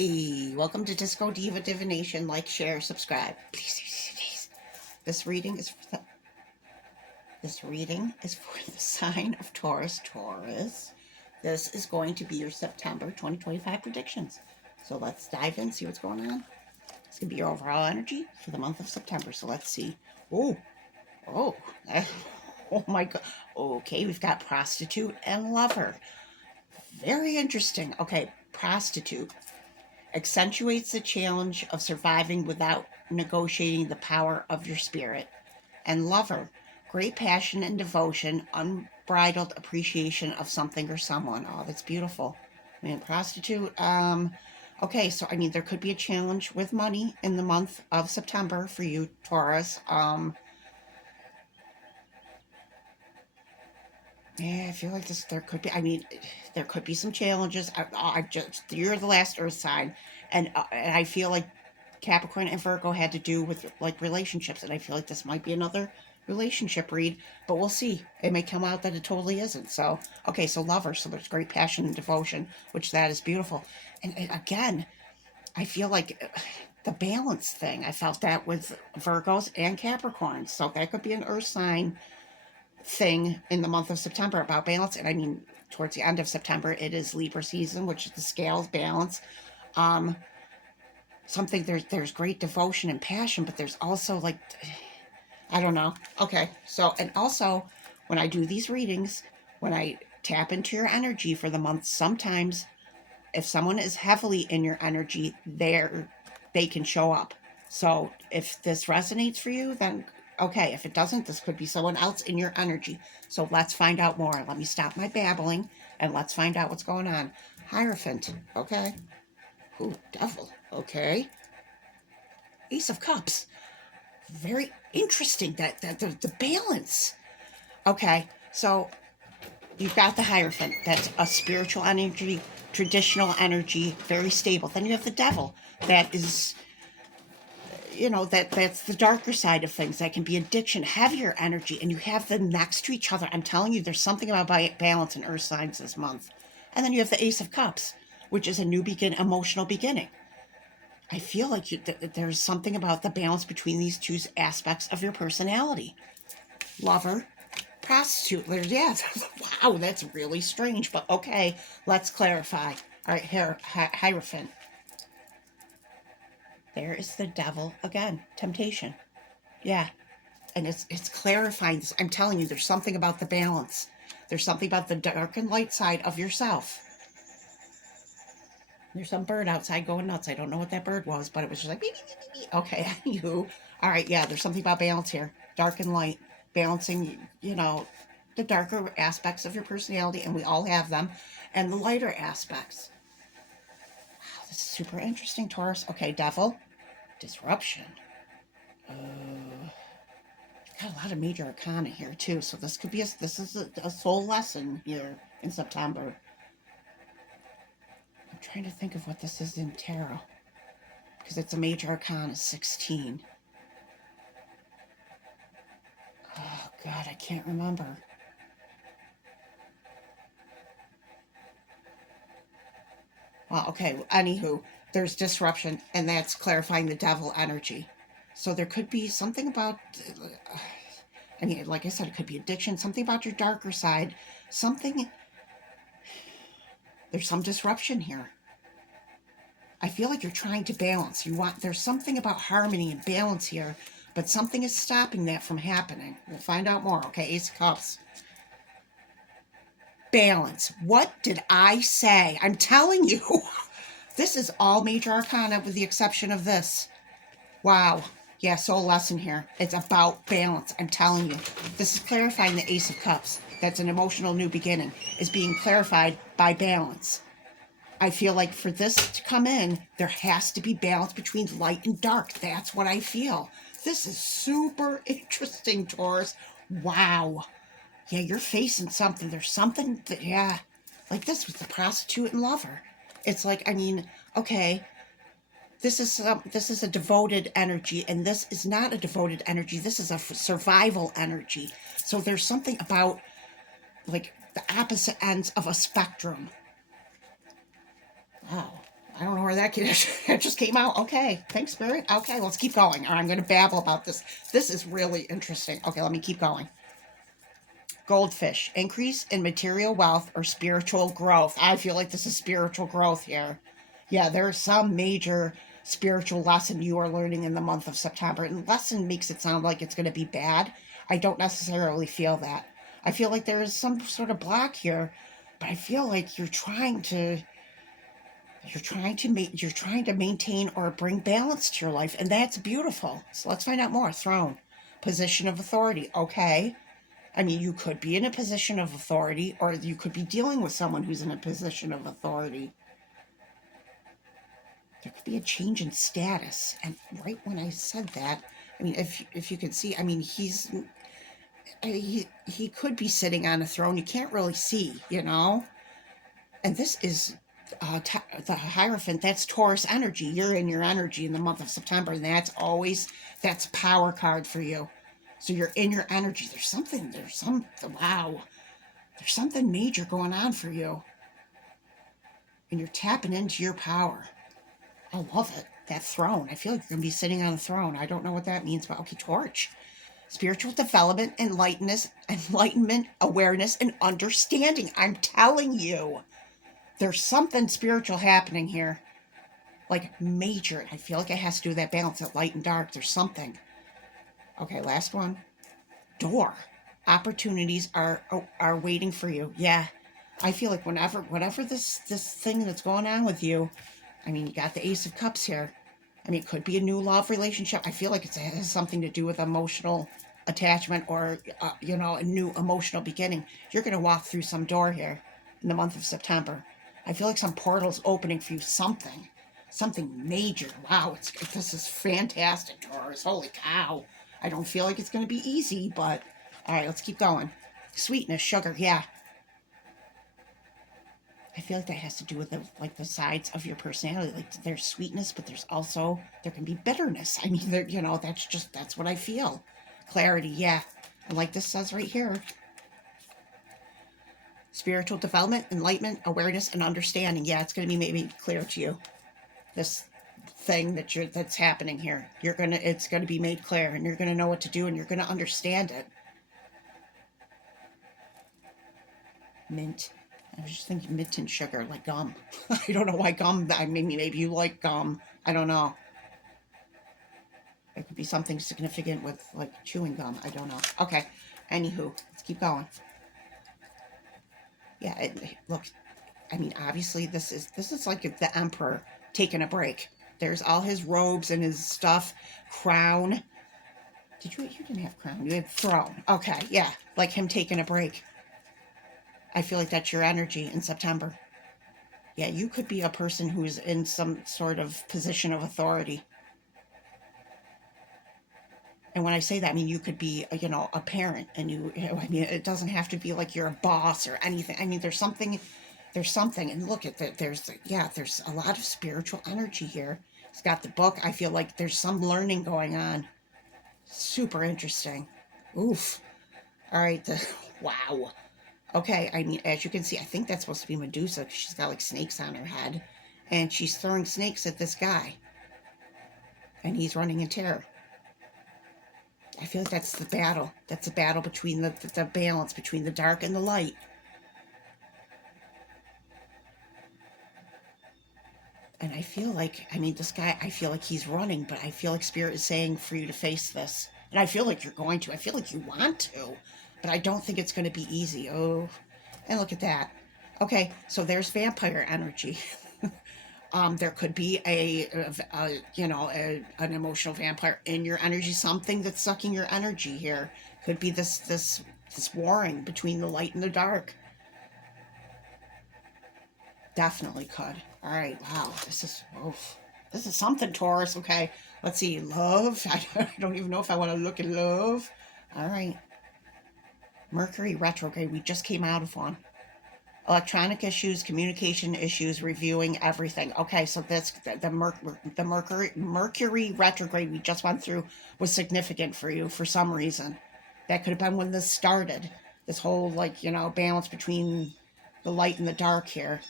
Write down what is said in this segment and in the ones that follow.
Hey, welcome to Disco Diva Divination. Like, share, subscribe. Please, please, please. This reading is for the sign of Taurus. Taurus. This is going to be your September 2025 predictions. So let's dive in, see what's going on. It's gonna be your overall energy for the month of September. So let's see. Oh, oh, oh my God. Okay, we've got prostitute and lover. Very interesting. Okay, prostitute accentuates the challenge of surviving without negotiating the power of your spirit. And lover, great passion and devotion, unbridled appreciation of something or someone. Oh, that's beautiful. Man, prostitute. Okay, so I mean, there could be a challenge with money in the month of September for you, Taurus. Yeah, I feel like this. There could be. I mean, there could be some challenges. You're the last Earth sign, and I feel like Capricorn and Virgo had to do with like relationships, and I feel like this might be another relationship read, but we'll see. It may come out that it totally isn't. So okay, so lover. So there's great passion and devotion, which that is beautiful. And again, I feel like the balance thing. I felt that with Virgos and Capricorns. So that could be an Earth sign thing in the month of September about balance. And I mean, towards the end of September, it is Libra season, which is the scales balance. Um, Something there's great devotion and passion, but there's also like, I don't know. Okay, so and also when I do these readings, when I tap into your energy for the month, sometimes if someone is heavily in your energy, they can show up. So if this resonates for you, then okay. If it doesn't, this could be someone else in your energy. So let's find out more. Let me stop my babbling and let's find out what's going on. Hierophant. Okay. Ooh, devil. Okay. Ace of Cups. Very interesting that the balance. Okay. So you've got the Hierophant. That's a spiritual energy, traditional energy, very stable. Then you have the devil. That is, that's the darker side of things. That can be addiction, heavier energy, and you have them next to each other. I'm telling you, there's something about balance in Earth signs this month. And then you have the Ace of Cups, which is a new emotional beginning. I feel like there's something about the balance between these two aspects of your personality. Lover, prostitute. Yeah, wow, that's really strange. But okay, let's clarify. All right, here, Hierophant. There is the devil again. Temptation. Yeah, and it's clarifying this. I'm telling you, there's something about the balance. There's something about the dark and light side of yourself. There's some bird outside going nuts. I don't know what that bird was, but it was just like beep, beep, beep, beep. Okay, you. All right, yeah. There's something about balance here. Dark and light, balancing. The darker aspects of your personality, and we all have them, and the lighter aspects. Wow, this is super interesting, Taurus. Okay, devil, disruption. Got a lot of major arcana here too, so this could be a soul lesson here in September. I'm trying to think of what this is in tarot, because it's a major arcana 16. Oh God, I can't remember. Well, okay, anywho, there's disruption, and that's clarifying the devil energy. So there could be something about, I mean, like I said, it could be addiction, something about your darker side, something, there's some disruption here. I feel like you're trying to balance. There's something about harmony and balance here, but something is stopping that from happening. We'll find out more. Okay, Ace of Cups. Balance. What did I say? I'm telling you. This is all major arcana with the exception of this. Wow. Yeah, soul lesson here. It's about balance. I'm telling you. This is clarifying the Ace of Cups. That's an emotional new beginning. Is being clarified by balance. I feel like for this to come in, there has to be balance between light and dark. That's what I feel. This is super interesting, Taurus. Wow. Yeah, you're facing something. There's something that, yeah, like this with the prostitute and lover. It's like, I mean, okay, this is a devoted energy, and this is not a devoted energy. This is a survival energy. So there's something about like the opposite ends of a spectrum. Wow. I don't know where that came. It just came out. Okay, thanks, Spirit. Okay, let's keep going. I'm going to babble about this. This is really interesting. Okay, let me keep going. Goldfish, increase in material wealth or spiritual growth. I feel like this is spiritual growth here. Yeah, there's some major spiritual lesson you are learning in the month of September. And lesson makes it sound like it's going to be bad. I don't necessarily feel that. I feel like there is some sort of block here, but I feel like you're trying to maintain or bring balance to your life, and that's beautiful. So let's find out more. Throne, position of authority. Okay. I mean, you could be in a position of authority, or you could be dealing with someone who's in a position of authority. There could be a change in status. And right when I said that, I mean, if you can see, I mean, he could be sitting on a throne. You can't really see, you know. And this is the Hierophant. That's Taurus energy. You're in your energy in the month of September, and that's a power card for you. So you're in your energy. There's something major going on for you. And you're tapping into your power. I love it. That throne. I feel like you're going to be sitting on a throne. I don't know what that means, but okay, torch. Spiritual development, enlightenment, awareness, and understanding. I'm telling you, there's something spiritual happening here. Like major. I feel like it has to do with that balance of light and dark. There's something. Okay, last one. Door. Opportunities are waiting for you. Yeah. I feel like whatever this thing that's going on with you, I mean, you got the Ace of Cups here. I mean, it could be a new love relationship. I feel like it has something to do with emotional attachment or, a new emotional beginning. You're going to walk through some door here in the month of September. I feel like some portal's opening for you. Something major. Wow, this is fantastic, Taurus. Holy cow. I don't feel like it's going to be easy, but all right, let's keep going. Sweetness, sugar, yeah. I feel like that has to do with the sides of your personality. Like there's sweetness, but there can be bitterness. I mean, that's what I feel. Clarity, yeah. And like this says right here, spiritual development, enlightenment, awareness, and understanding. Yeah, it's going to be made clear to you. This thing that's happening here. It's going to be made clear, and you're going to know what to do, and you're going to understand it. Mint. I was just thinking mint and sugar, like gum. I don't know why gum. I mean, maybe you like gum. I don't know. It could be something significant with like chewing gum. I don't know. Okay. Anywho, let's keep going. Yeah. Look. I mean, obviously, this is like the emperor taking a break. There's all his robes and his stuff, crown. You didn't have crown. You had throne. Okay. Yeah. Like him taking a break. I feel like that's your energy in September. Yeah, you could be a person who's in some sort of position of authority. And when I say that, I mean, you could be, a parent, and I mean, it doesn't have to be like you're a boss or anything. I mean, there's something, and look at that. There's a lot of spiritual energy here. It's got the book. I feel like there's some learning going on. Super interesting. Oof. All right. Wow. Okay, I mean, as you can see, I think that's supposed to be Medusa because she's got like snakes on her head. And she's throwing snakes at this guy. And he's running in terror. I feel like that's the battle. That's a battle between the balance between the dark and the light. And I feel like, I mean, this guy, I feel like he's running, but I feel like Spirit is saying for you to face this. And I feel like you're going to. I feel like you want to. But I don't think it's going to be easy. Oh, and look at that. Okay, so there's vampire energy. There could be an emotional vampire in your energy. Something that's sucking your energy here. Could be this warring between the light and the dark. Definitely could. All right. Wow. This is something, Taurus. Okay. Let's see. Love. I don't even know if I want to look at love. All right. Mercury retrograde. We just came out of one. Electronic issues, communication issues, reviewing everything. Okay, so the Mercury retrograde we just went through was significant for you for some reason. That could have been when this started. This whole balance between the light and the dark here.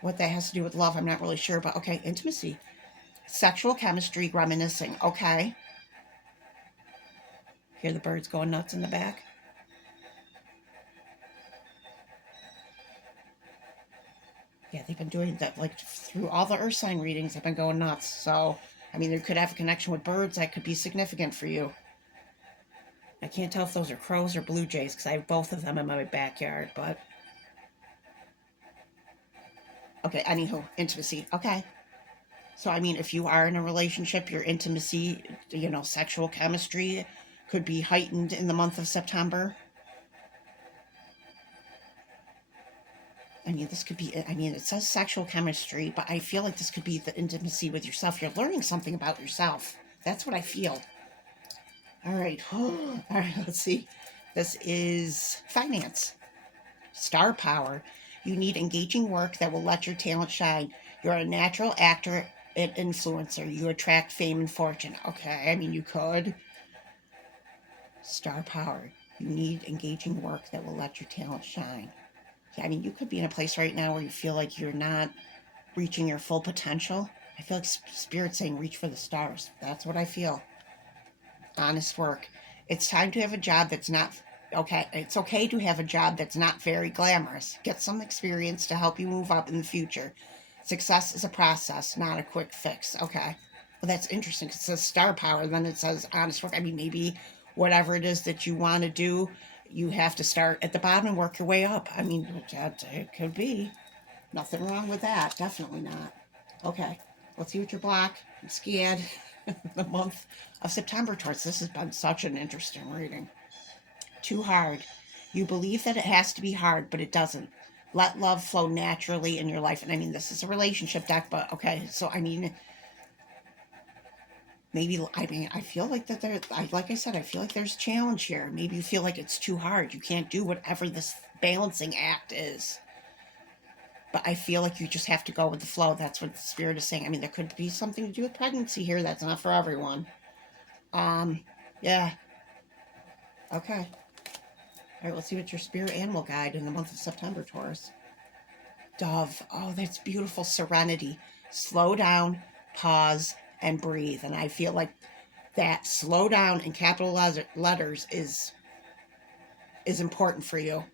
What that has to do with love, I'm not really sure, but okay, intimacy. Sexual chemistry, reminiscing. Okay. Hear the birds going nuts in the back? Yeah, they've been doing that like through all the earth sign readings. They've been going nuts. So, I mean, there could have a connection with birds that could be significant for you. I can't tell if those are crows or blue jays because I have both of them in my backyard. But okay, anywho, intimacy. Okay. So, I mean, if you are in a relationship, your intimacy, sexual chemistry could be heightened in the month of September. I mean, this could be, I mean, it says sexual chemistry, but I feel like this could be the intimacy with yourself. You're learning something about yourself. That's what I feel. All right. All right, let's see. This is finance. Star power. You need engaging work that will let your talent shine. You're a natural actor and influencer. You attract fame and fortune. Okay, I mean, you could. Star power. You need engaging work that will let your talent shine. Yeah, I mean, you could be in a place right now where you feel like you're not reaching your full potential. I feel like Spirit's saying reach for the stars. That's what I feel. Honest work. It's time to have a job that's not okay. It's okay to have a job that's not very glamorous. Get some experience to help you move up in the future. Success is a process, not a quick fix. Okay. Well, that's interesting. It says star power, then it says honest work. I mean, maybe whatever it is that you want to do, you have to start at the bottom and work your way up. I mean, it could be. Nothing wrong with that. Definitely not. Okay. Let's see what your block. I'm scared. The month of September towards this has been such an interesting reading. Too hard. You believe that it has to be hard, but it doesn't. Let love flow naturally in your life. And I mean, this is a relationship deck, but okay. So, I mean, maybe, I mean, I feel like that like I said, I feel like there's a challenge here. Maybe you feel like it's too hard. You can't do whatever this balancing act is. But I feel like you just have to go with the flow. That's what the spirit is saying. I mean, there could be something to do with pregnancy here. That's not for everyone. Yeah. Okay. All right, let's see what your spirit animal guide in the month of September, Taurus. Dove. Oh, that's beautiful. Serenity. Slow down, pause, and breathe. And I feel like that slow down in capital letters is important for you.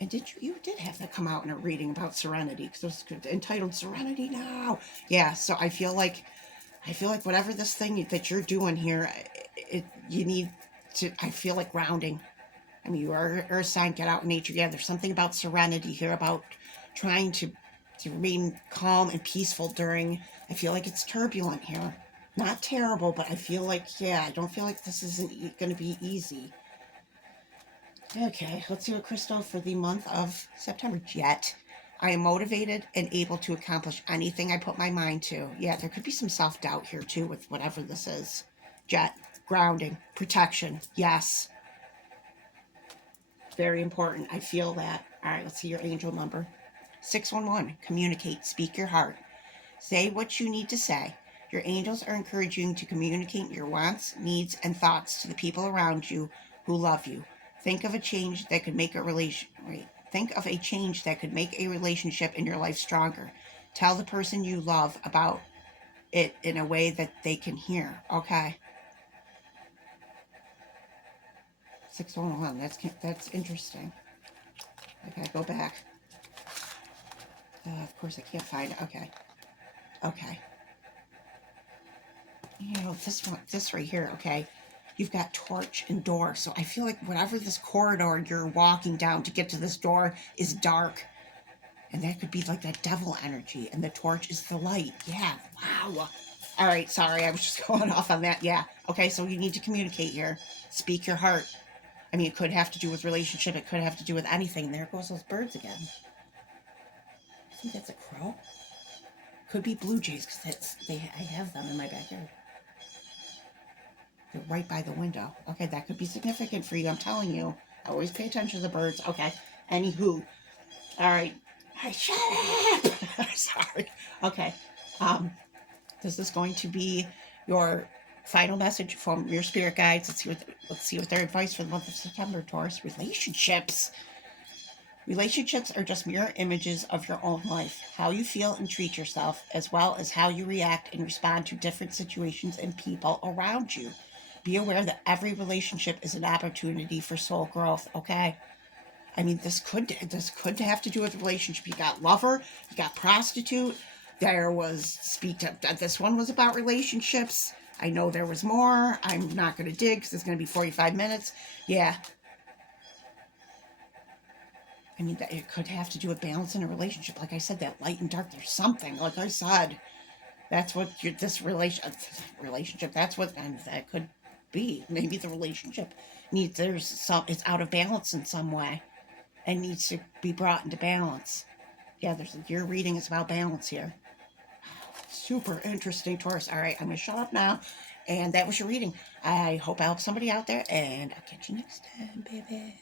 And you did have that come out in a reading about serenity because it was entitled Serenity Now. Yeah, so I feel like whatever this thing that you're doing here, you need to, I feel like grounding. I mean, you are earth sign, get out in nature. Yeah, there's something about serenity here, about trying to remain calm and peaceful during, I feel like it's turbulent here. Not terrible, but I feel like, yeah, I don't feel like this isn't going to be easy. Okay, let's do a crystal for the month of September. Jet. I am motivated and able to accomplish anything I put my mind to. Yeah, there could be some self-doubt here too with whatever this is. Jet. Grounding. Protection. Yes. Very important. I feel that. All right, let's see your angel number. 611. Communicate. Speak your heart. Say what you need to say. Your angels are encouraging you to communicate your wants, needs, and thoughts to the people around you who love you. Think of a change that could make a relationship in your life stronger. Tell the person you love about it in a way that they can hear. Okay. 611. That's interesting. Okay, go back. Of course, I can't find it. Okay. Okay. This right here, okay? You've got torch and door. So I feel like whatever this corridor you're walking down to get to this door is dark. And that could be like that devil energy. And the torch is the light. Yeah. Wow. All right. Sorry. I was just going off on that. Yeah. Okay. So you need to communicate here. Speak your heart. I mean, it could have to do with relationship. It could have to do with anything. There goes those birds again. I think that's a crow. Could be blue jays because I have them in my backyard. They're right by the window. Okay, that could be significant for you. I'm telling you. I always pay attention to the birds. Okay. Anywho. All right. Hey, shut up! Sorry. Okay. This is going to be your final message from your spirit guides. Let's see what their advice for the month of September, Taurus. Relationships. Relationships are just mirror images of your own life, how you feel and treat yourself, as well as how you react and respond to different situations and people around you. Be aware that every relationship is an opportunity for soul growth, okay? I mean, this could have to do with relationship. You got lover, you got prostitute. There was speak to this one was about relationships. I know there was more. I'm not going to dig because it's going to be 45 minutes. Yeah, I mean, that it could have to do with balance in a relationship. Like I said, that light and dark. There's something. Like I said, that's what this relationship. That's what and that could be. Maybe the relationship needs there's some. It's out of balance in some way and needs to be brought into balance. Yeah, your reading is about balance here. Super interesting, Taurus. All right, I'm gonna shut up now. And that was your reading. I hope I helped somebody out there, and I'll catch you next time, baby.